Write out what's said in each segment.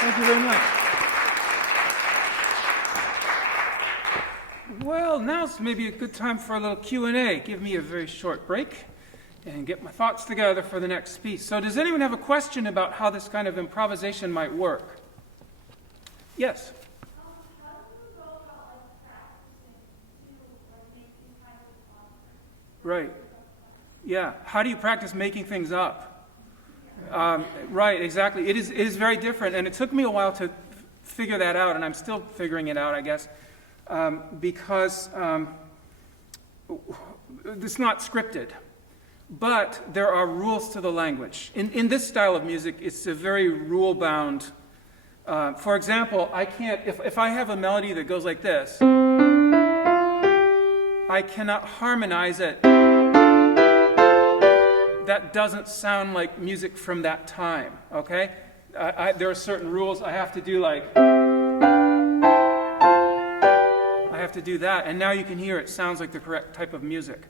Thank you very much. Well, now's maybe a good time for a little Q&A. Give me a very short break and get my thoughts together for the next piece. So does anyone have a question about how this kind of improvisation might work? Yes? How do you go about practicing to making kinds of Right. Yeah. How do you practice making things up? Right, exactly. It is very different, and it took me a while to figure that out, and I'm still figuring it out, I guess, because it's not scripted. But there are rules to the language. In this style of music, it's a very rule-bound. For example, I can't, if I have a melody that goes like this, I cannot harmonize it. That doesn't sound like music from that time, okay? There are certain rules I have to do, like, I have to do that, and now you can hear it sounds like the correct type of music.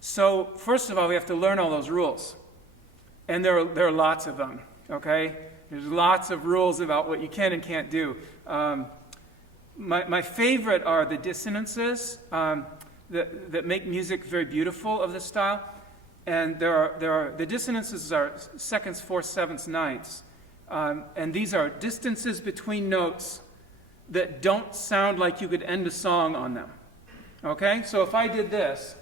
So, first of all, we have to learn all those rules. And there are lots of them, okay? There's lots of rules about what you can and can't do. My favorite are the dissonances that make music very beautiful of this style. And the dissonances are seconds, fourths, sevenths, ninths. And these are distances between notes that don't sound like you could end a song on them. Okay? So if I did this,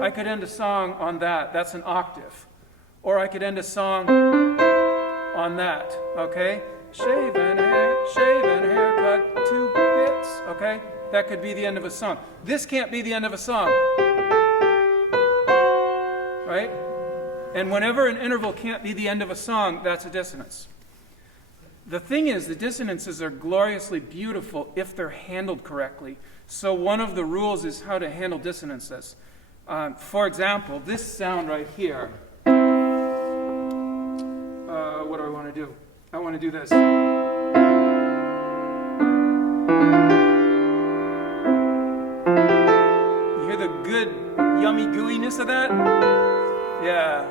I could end a song on that. That's an octave. Or I could end a song on that. Okay? Shave and haircut, 2 bits. Okay? That could be the end of a song. This can't be the end of a song. Right? And whenever an interval can't be the end of a song, that's a dissonance. The thing is, the dissonances are gloriously beautiful if they're handled correctly. So one of the rules is how to handle dissonances. For example, this sound right here. What do I want to do? I want to do this. You hear the good, yummy gooiness of that? Yeah.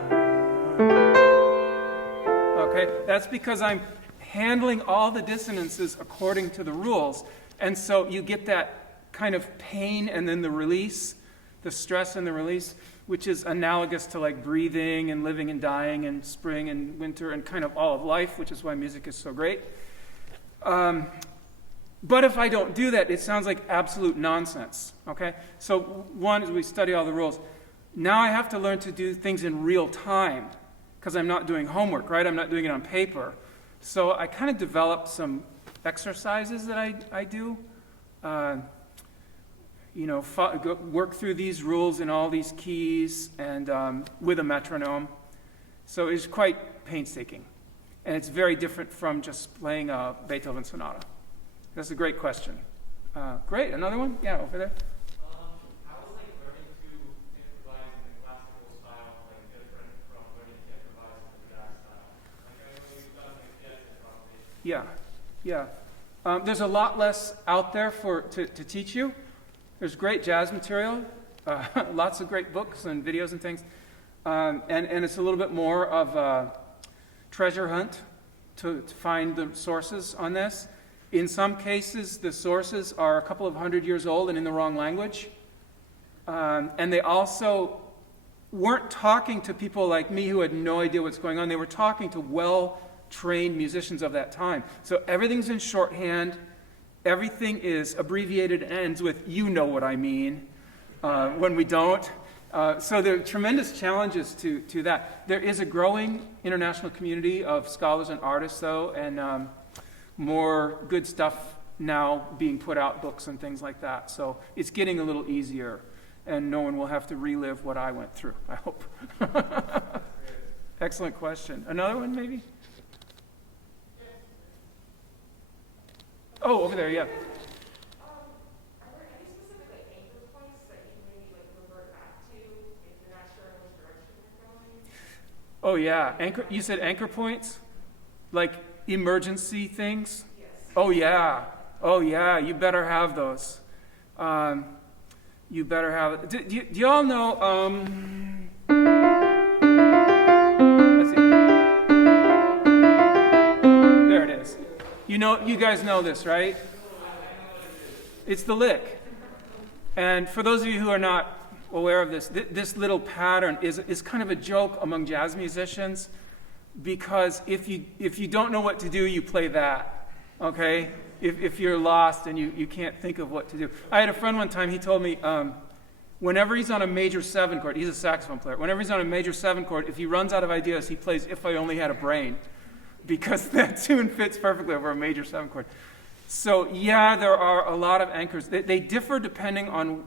Okay, that's because I'm handling all the dissonances according to the rules. And so you get that kind of pain and then the release, the stress and the release, which is analogous to like breathing and living and dying and spring and winter and kind of all of life, which is why music is so great. But if I don't do that, it sounds like absolute nonsense, okay? So one is we study all the rules. Now I have to learn to do things in real time because I'm not doing homework, right? I'm not doing it on paper. So I kind of developed some exercises that I do. Work through these rules in all these keys and with a metronome. So it's quite painstaking. And it's very different from just playing a Beethoven sonata. That's a great question. Great, another one? Yeah, over there. How is learning to improvise in the classical style different from learning to improvise in the jazz style? Everyone you've done jazz improvisation. Yeah. There's a lot less out there to teach you. There's great jazz material, lots of great books and videos and things, and it's a little bit more of a treasure hunt to find the sources on this. In some cases, the sources are a couple of 100 years old and in the wrong language, and they also weren't talking to people like me who had no idea what's going on. They were talking to well-trained musicians of that time. So everything's in shorthand. Everything is abbreviated and ends with, you know what I mean, when we don't. So there are tremendous challenges to that. There is a growing international community of scholars and artists, though, and more good stuff now being put out, books and things like that. So it's getting a little easier, and no one will have to relive what I went through, I hope. Excellent question. Another one, maybe? Oh, over there, yeah. Are there any specific anchor points that you maybe revert back to if you're not sure in which direction you're going? Oh yeah, you said anchor points? Like emergency things? Yes. Oh yeah, you better have those. You better have it. Do y'all know, let's see. You guys know this, right? It's the lick. And for those of you who are not aware of this, this little pattern is kind of a joke among jazz musicians, because if you don't know what to do, you play that, okay? If you're lost and you can't think of what to do. I had a friend one time, he told me, whenever he's on a major 7 chord, he's a saxophone player, whenever he's on a major 7 chord, if he runs out of ideas, he plays If I Only Had a Brain, because that tune fits perfectly over a major 7 chord. So yeah, there are a lot of anchors. They differ depending on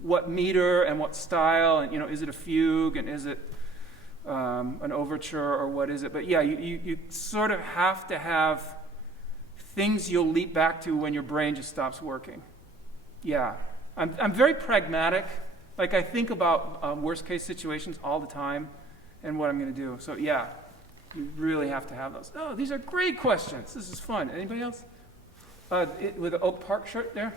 what meter and what style, and is it a fugue, and is it an overture, or what is it? But yeah, you sort of have to have things you'll leap back to when your brain just stops working. Yeah, I'm very pragmatic. Like, I think about worst case situations all the time and what I'm going to do. So yeah, you really have to have those. Oh, these are great questions. This is fun. Anybody else? With the Oak Park shirt there?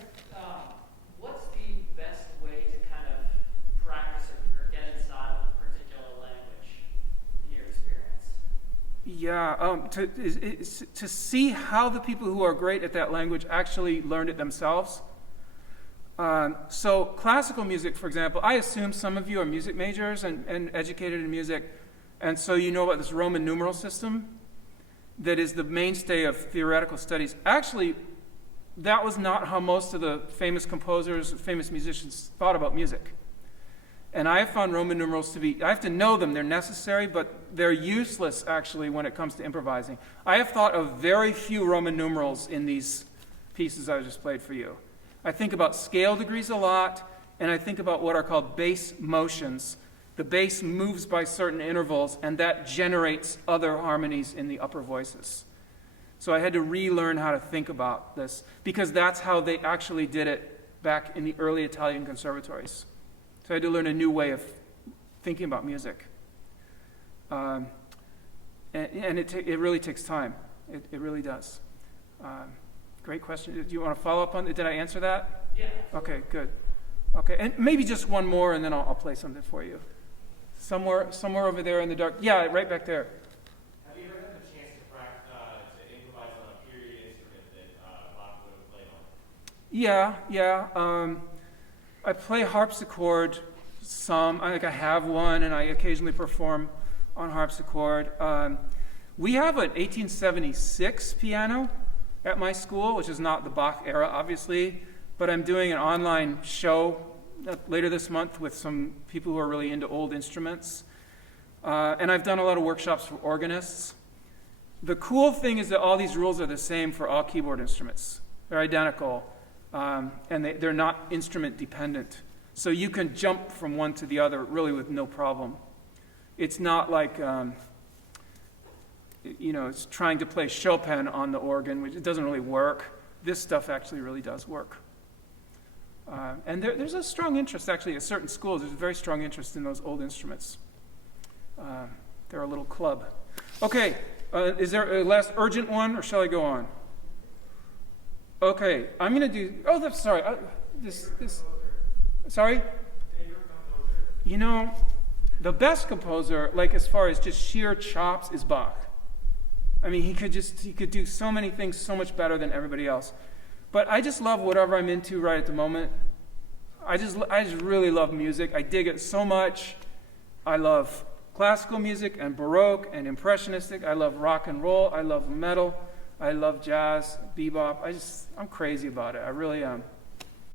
What's the best way to kind of practice or get inside of a particular language in your experience? Yeah, to see how the people who are great at that language actually learned it themselves. So classical music, for example, I assume some of you are music majors and educated in music, and so you know about this Roman numeral system that is the mainstay of theoretical studies. Actually, that was not how most of the famous composers, famous musicians thought about music. And I have found Roman numerals to be, I have to know them, they're necessary, but they're useless actually when it comes to improvising. I have thought of very few Roman numerals in these pieces I just played for you. I think about scale degrees a lot, and I think about what are called bass motions. The bass moves by certain intervals, and that generates other harmonies in the upper voices. So I had to relearn how to think about this, because that's how they actually did it back in the early Italian conservatories. So I had to learn a new way of thinking about music. And it really takes time. It really does. Great question. Do you want to follow up on it? Did I answer that? Yeah. Okay, good. Okay, and maybe just one more, and then I'll play something for you. Somewhere over there in the dark. Yeah, right back there. Have you ever had the chance to improvise on a period instrument that Bach would have played on? Yeah. I play harpsichord some. I have one, and I occasionally perform on harpsichord. We have an 1876 piano at my school, which is not the Bach era, obviously, but I'm doing an online show later this month with some people who are really into old instruments. And I've done a lot of workshops for organists. The cool thing is that all these rules are the same for all keyboard instruments. They're identical, and they're not instrument dependent. So you can jump from one to the other really with no problem. It's not like, it's trying to play Chopin on the organ, which it doesn't really work. This stuff actually really does work. And there's a strong interest, actually, at certain schools. There's a very strong interest in those old instruments. They're a little club. Okay, is there a last urgent one, or shall I go on? Okay, I'm going to do... Oh, that's sorry. Sorry? The best composer, like as far as just sheer chops, is Bach. I mean, he could do so many things so much better than everybody else. But I just love whatever I'm into right at the moment. I just really love music. I dig it so much. I love classical music and Baroque and Impressionistic. I love rock and roll. I love metal. I love jazz, bebop. I'm crazy about it. I really am.